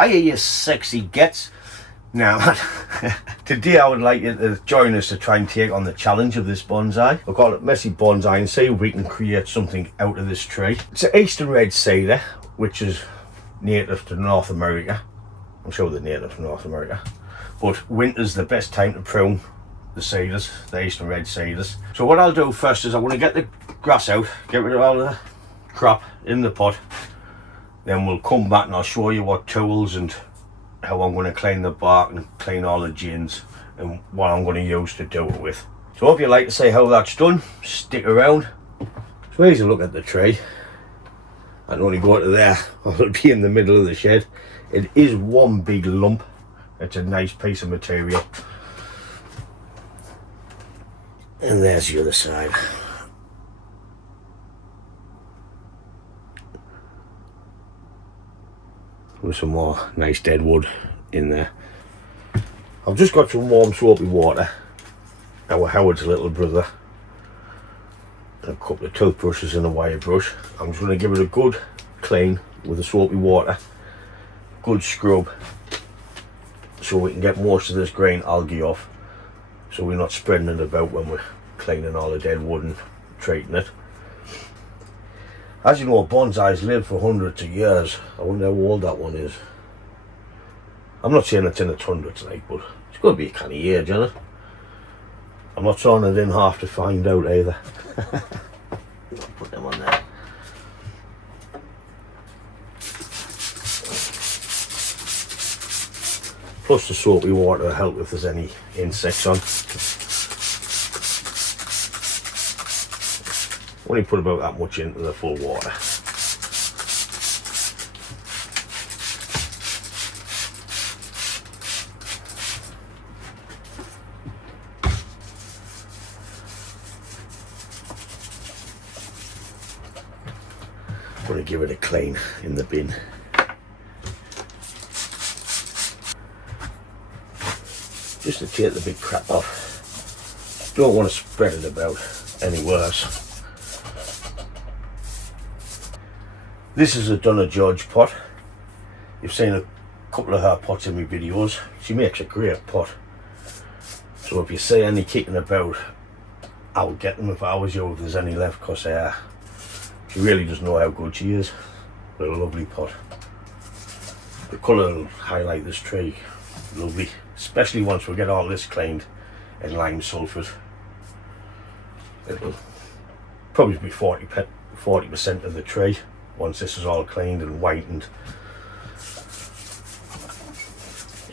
Hiya, you sexy gets. Now, today I would like you to join us to try and take on the challenge of this bonsai. We'll call it Messy Bonsai and see if we can create something out of this tree. It's an eastern red cedar, which is native to North America. I'm sure they're native to North America. But winter's the best time to prune the cedars, the eastern red cedars. So what I'll do first is I'm going to get the grass out, get rid of all the crap in the pot. Then we'll come back and I'll show you what tools and how I'm going to clean the bark and clean all the gins and what I'm going to use to do it with. So if you'd like to see how that's done, stick around. So here's a look at the tree. I can only go to there, I'll be in the middle of the shed. It is one big lump. It's a nice piece of material. And there's the other side. With some more nice deadwood in there. I've just got some warm soapy water, our Howard's little brother, and a couple of toothbrushes and a wire brush. I'm just going to give it a good clean with the soapy water, good scrub, so we can get most of this green algae off, so we're not spreading it about when we're cleaning all the deadwood and treating it. As you know, bonsais live for hundreds of years. I wonder how old that one is. I'm not saying it's in its hundreds, like, but it's got to be a kind of age, isn't it? I'm not throwing it in half to find out either. Put them on there. Plus the soapy water will help if there's any insects on. Only put about that much into the full water. I'm going to give it a clean in the bin. Just to take the big crap off. Don't want to spread it about any worse. This is a Donna George pot. You've seen a couple of her pots in my videos. She makes a great pot. So if you see any kicking about, I would get them if I was you, if there's any left, because she really does know how good she is. What a lovely pot. The colour will highlight this tree. Lovely. Especially once we get all this cleaned and lime sulfured. It'll probably be 40% of the tree once this is all cleaned and whitened.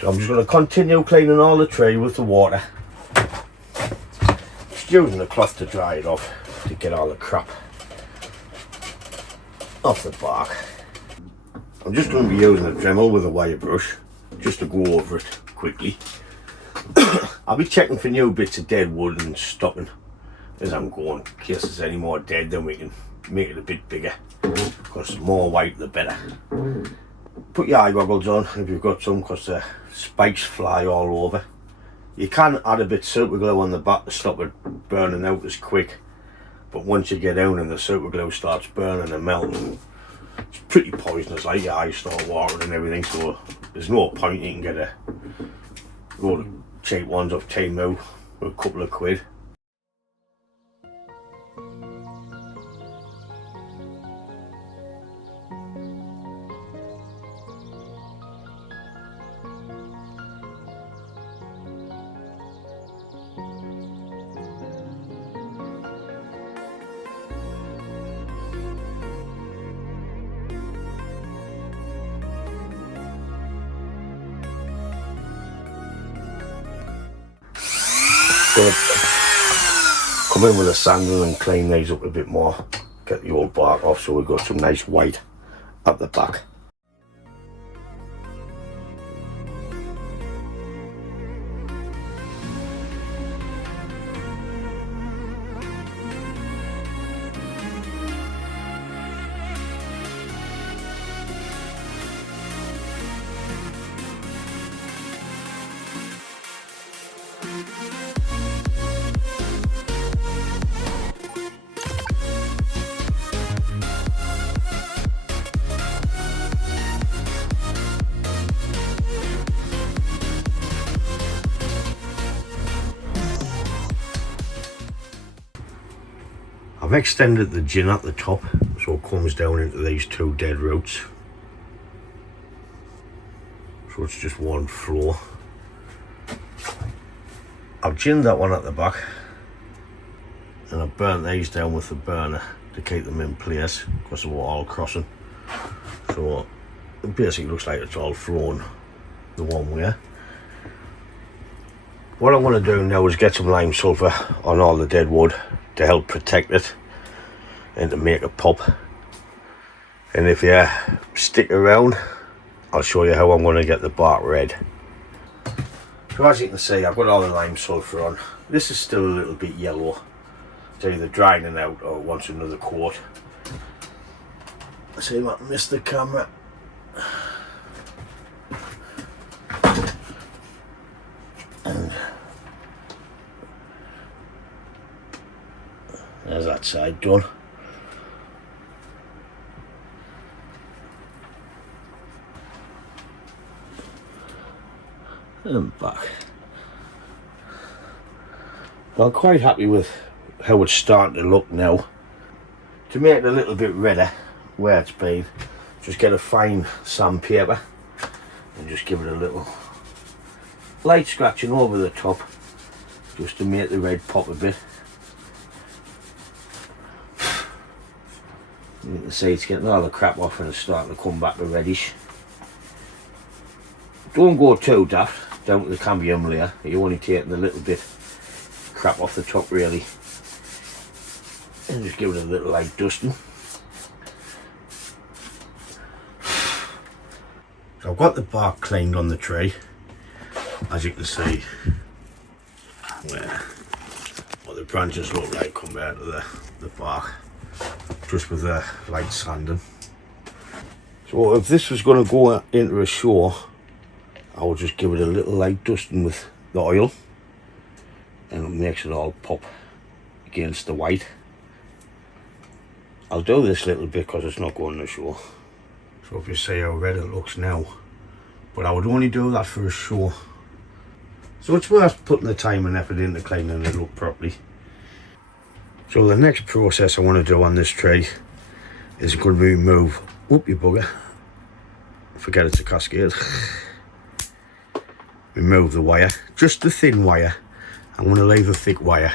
So I'm just going to continue cleaning all the tree with the water. Just using the cloth to dry it off to get all the crap off the bark. I'm just going to be using a Dremel with a wire brush just to go over it quickly. I'll be checking for new bits of dead wood and stopping as I'm going, in case there's any more dead, then we can make it a bit bigger, because the more white the better. Put your eye goggles on if you've got some, because the spikes fly all over. You can add a bit of super glue on the back to stop it burning out as quick, but once you get down and the super glue starts burning and melting, it's pretty poisonous, like your eyes start watering and everything, so there's no point. You can get a load of cheap ones off Temu for a couple of quid. Gonna come in with a sander and clean these up a bit more, get the old bark off, so we've got some nice white at the back. I've extended the gin at the top so it comes down into these two dead roots. So it's just one floor. I've ginned that one at the back and I've burnt these down with the burner to keep them in place because they were all crossing. So it basically looks like it's all flown the one way. What I want to do now is get some lime sulfur on all the dead wood to help protect it and to make it pop. And if you stick around, I'll show you how I'm going to get the bark red. So as you can see, I've got all the lime sulfur on. This is still a little bit yellow. It's either drying out or wants another coat. I see what missed the camera. And there's that side done. And back. Well, I'm quite happy with how it's starting to look now. To make it a little bit redder where it's been, just get a fine sandpaper and just give it a little light scratching over the top just to make the red pop a bit. You can see it's getting all the crap off and it's starting to come back to reddish. Don't go too daft down to the cambium layer, you're only taking a little bit crap off the top really. And just give it a little light dusting. So I've got the bark cleaned on the tree, as you can see where what the branches look like compared to the bark, just with the light sanding. So if this was going to go into a show, I will just give it a little light dusting with the oil and it makes it all pop against the white. I'll do this little bit because it's not going to show. So if you see how red it looks now, but I would only do that for a show. So it's worth putting the time and effort into cleaning it up properly. So the next process I want to do on this tree is going to remove, whoop you bugger, forget it's a cascade. Remove the wire, just the thin wire. I'm going to leave the thick wire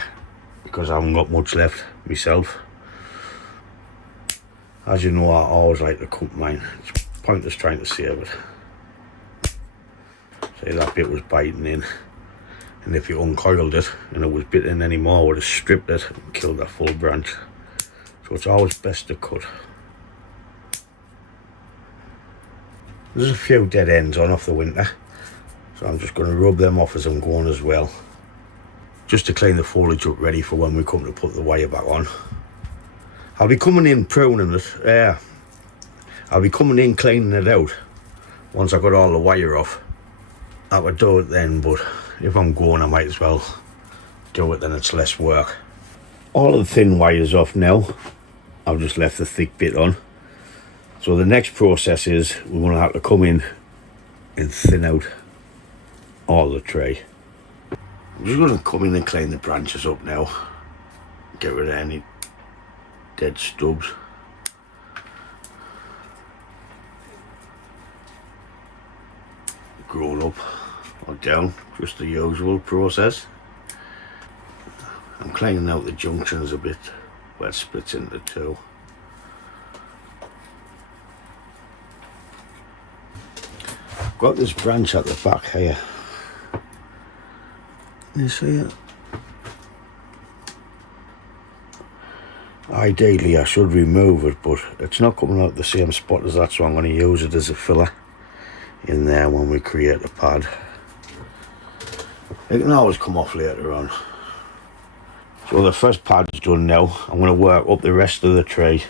because I haven't got much left myself. As you know, I always like to cut mine. It's pointless trying to save it. See, that bit was biting in, and if you uncoiled it and it was bitten anymore, I would have stripped it and killed that full branch. So it's always best to cut. There's a few dead ends on off the winter, so I'm just going to rub them off as I'm going as well, just to clean the foliage up ready for when we come to put the wire back on. I'll be coming in pruning it, I'll be coming in cleaning it out once I've got all the wire off. I would do it then, but if I'm going I might as well do it, then it's less work. All of the thin wire's off now, I've just left the thick bit on. So the next process is we're going to have to come in and thin out all the tree. I'm just going to come in and clean the branches up now, get rid of any dead stubs. Grown up or down, just the usual process. I'm cleaning out the junctions a bit where it splits into two. I've got this branch at the back here. You see it? Ideally I should remove it, but it's not coming out the same spot as that, so I'm going to use it as a filler in there when we create the pad. It can always come off later on. So the first pad's done now. I'm going to work up the rest of the tree,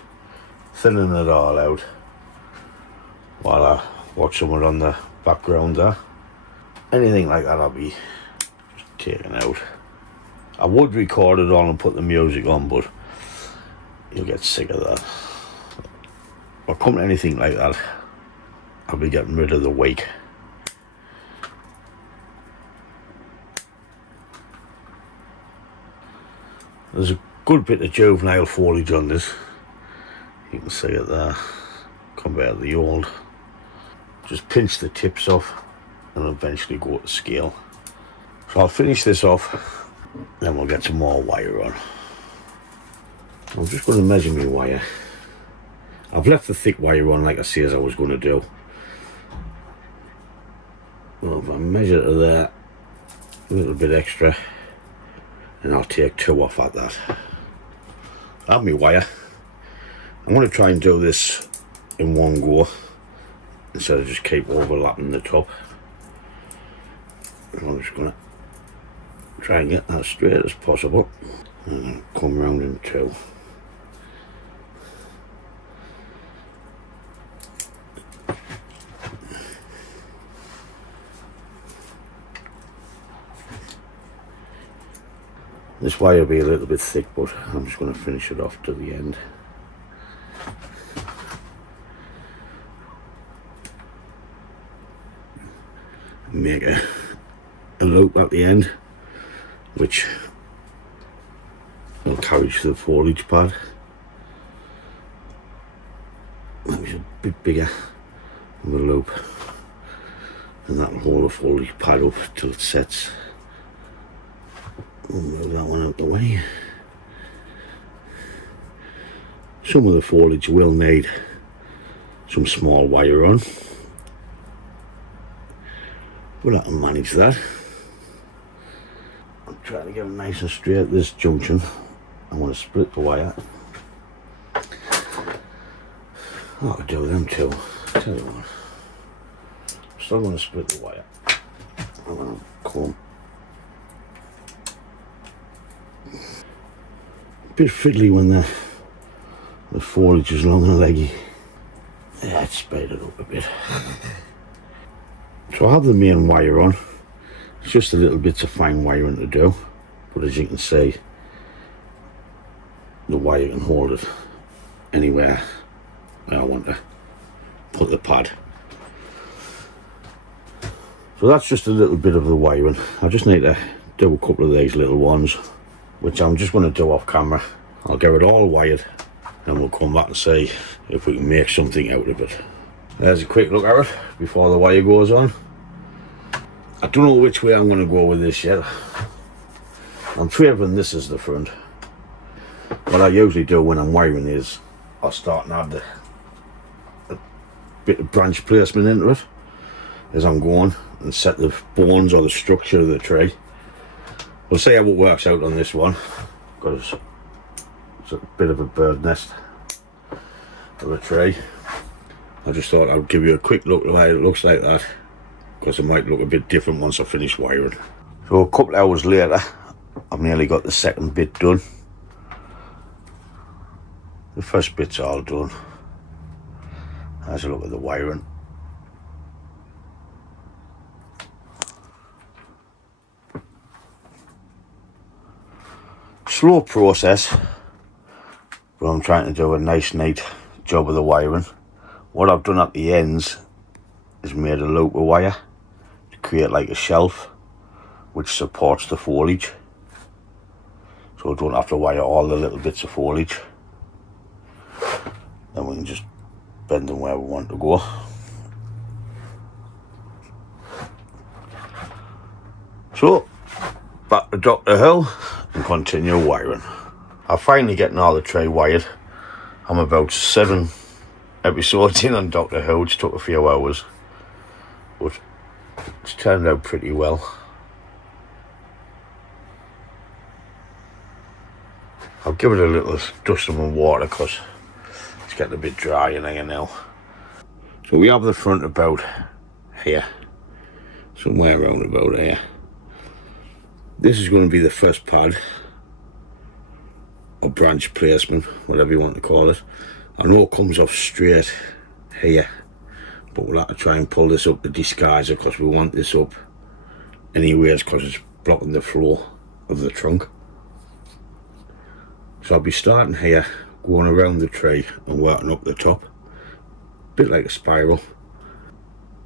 thinning it all out while I watch someone on the background there. Anything like that I'll be just taking out. I would record it all and put the music on, but you'll get sick of that. Or come to anything like that, I'll be getting rid of the wake. There's Good bit of juvenile foliage on this. You can see it there compared to the old. Just pinch the tips off and eventually go to scale. So I'll finish this off, then we'll get some more wire on. I'm just going to measure my wire. I've left the thick wire on like I say as I was going to do. Well, if I measure to there, a little bit extra, and I'll take 2 off at that. I have my wire. I'm going to try and do this in one go instead of just keep overlapping the top. I'm just going to try and get that straight as possible and then come round in 2. This wire will be a little bit thick, but I'm just going to finish it off to the end. Make a loop at the end, which will carry to the foliage pad. Maybe a bit bigger than the loop, and that'll hold the foliage pad up till it sets. We'll move that one out the way. Some of the foliage will need some small wire on, but I can manage that. I'm trying to get it nice and straight at this junction. I want to split the wire. I could do them too. Tell you what, I'm still going to split the wire. I'm going to comb. A bit fiddly when the foliage is long and leggy. Yeah, it's spade it up a bit. So I have the main wire on. It's just a little bits of fine wiring to do, but as you can see, the wire can hold it anywhere I want to put the pad. So that's just a little bit of the wiring. I just need to do a couple of these little ones, which I'm just going to do off camera. I'll get it all wired and we'll come back and see if we can make something out of it. There's a quick look at it before the wire goes on. I don't know which way I'm going to go with this yet. I'm favouring this as the front. What I usually do when I'm wiring is I'll start and add a bit of branch placement into it as I'm going and set the bones or the structure of the tree. We'll see how it works out on this one, because it's a bit of a bird nest of a tree. I just thought I'd give you a quick look at how it looks like that, because it might look a bit different once I finish wiring. So a couple of hours later, I've nearly got the second bit done. The first bit's all done. Has a look at the wiring. Slow process, but I'm trying to do a nice neat job of the wiring. What I've done at the ends is made a loop of wire to create like a shelf which supports the foliage, so I don't have to wire all the little bits of foliage. Then we can just bend them where we want to go. So back to Dr. Hill and continue wiring. I'm finally getting all the tray wired. I'm about 7 episodes in on Dr. Who, which took a few hours, but it's turned out pretty well. I'll give it a little dusting with water because it's getting a bit dry in here now. So we have the front about here, somewhere around about here. This is going to be the first pad, or branch placement, whatever you want to call it. I know it comes off straight here, but we'll have to try and pull this up to disguise it, because we want this up anyways, because it's blocking the flow of the trunk. So I'll be starting here, going around the tree and working up the top, a bit like a spiral.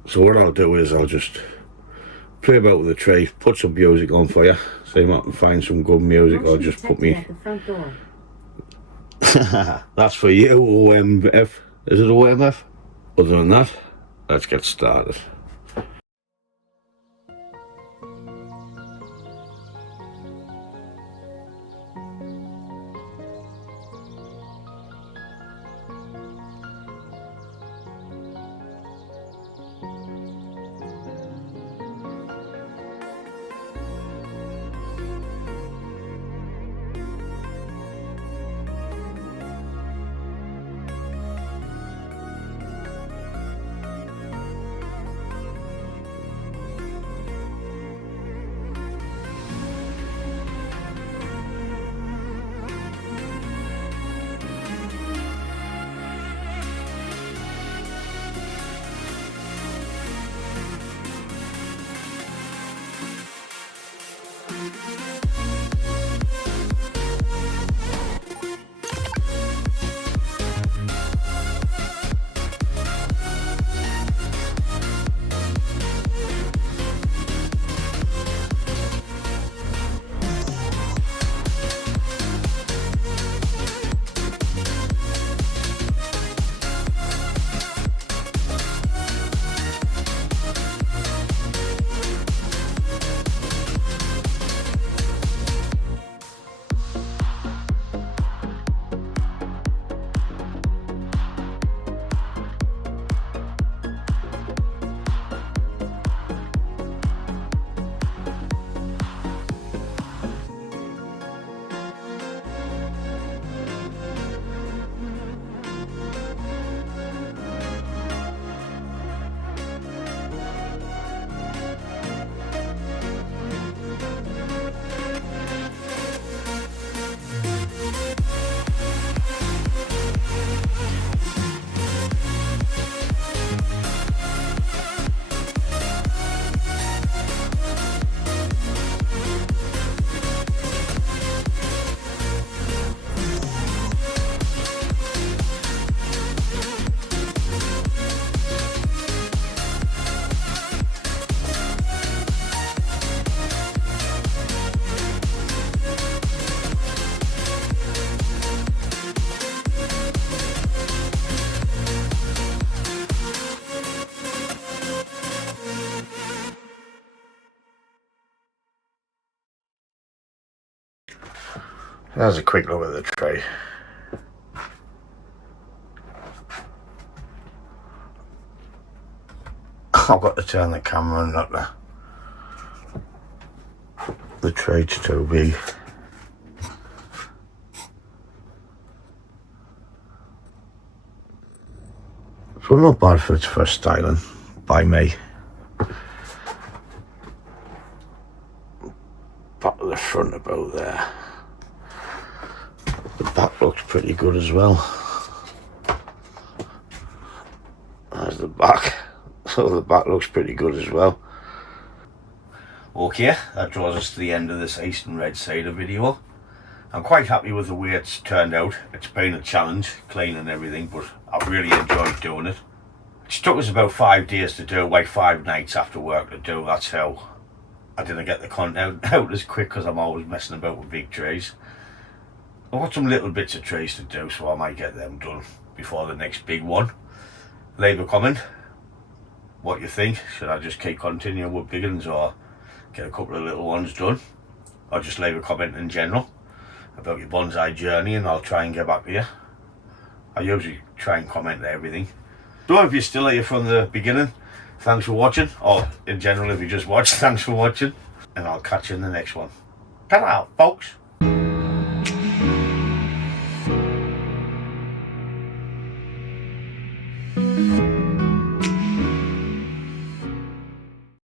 So what I'll do is I'll just play about with the tree, put some music on for you, see if I can find some good music, or just put me... At the front door. That's for you, OMF. Is it OMF? Other than that, let's get started. There's a quick look at the tree. I've got to turn the camera and not the tree's too big. So not bad for its first styling by me. Back to the front about there. The back looks pretty good as well. There's the back. So the back looks pretty good as well. Okay, that draws us to the end of this east and red cider video. I'm quite happy with the way it's turned out. It's been a challenge, cleaning and everything, but I've really enjoyed doing it. It took us about 5 days to do, like 5 nights after work to do. That's how I didn't get the content out as quick, because I'm always messing about with big trees. I've got some little bits of trees to do, so I might get them done before the next big one. Leave a comment what you think. Should I just keep continuing with big ones, or get a couple of little ones done, or just leave a comment in general about your bonsai journey and I'll try and get back to you. I usually try and comment on everything. So if you're still here from the beginning, thanks for watching, or in general if you just watched, thanks for watching, and I'll catch you in the next one. Ta-ra, folks.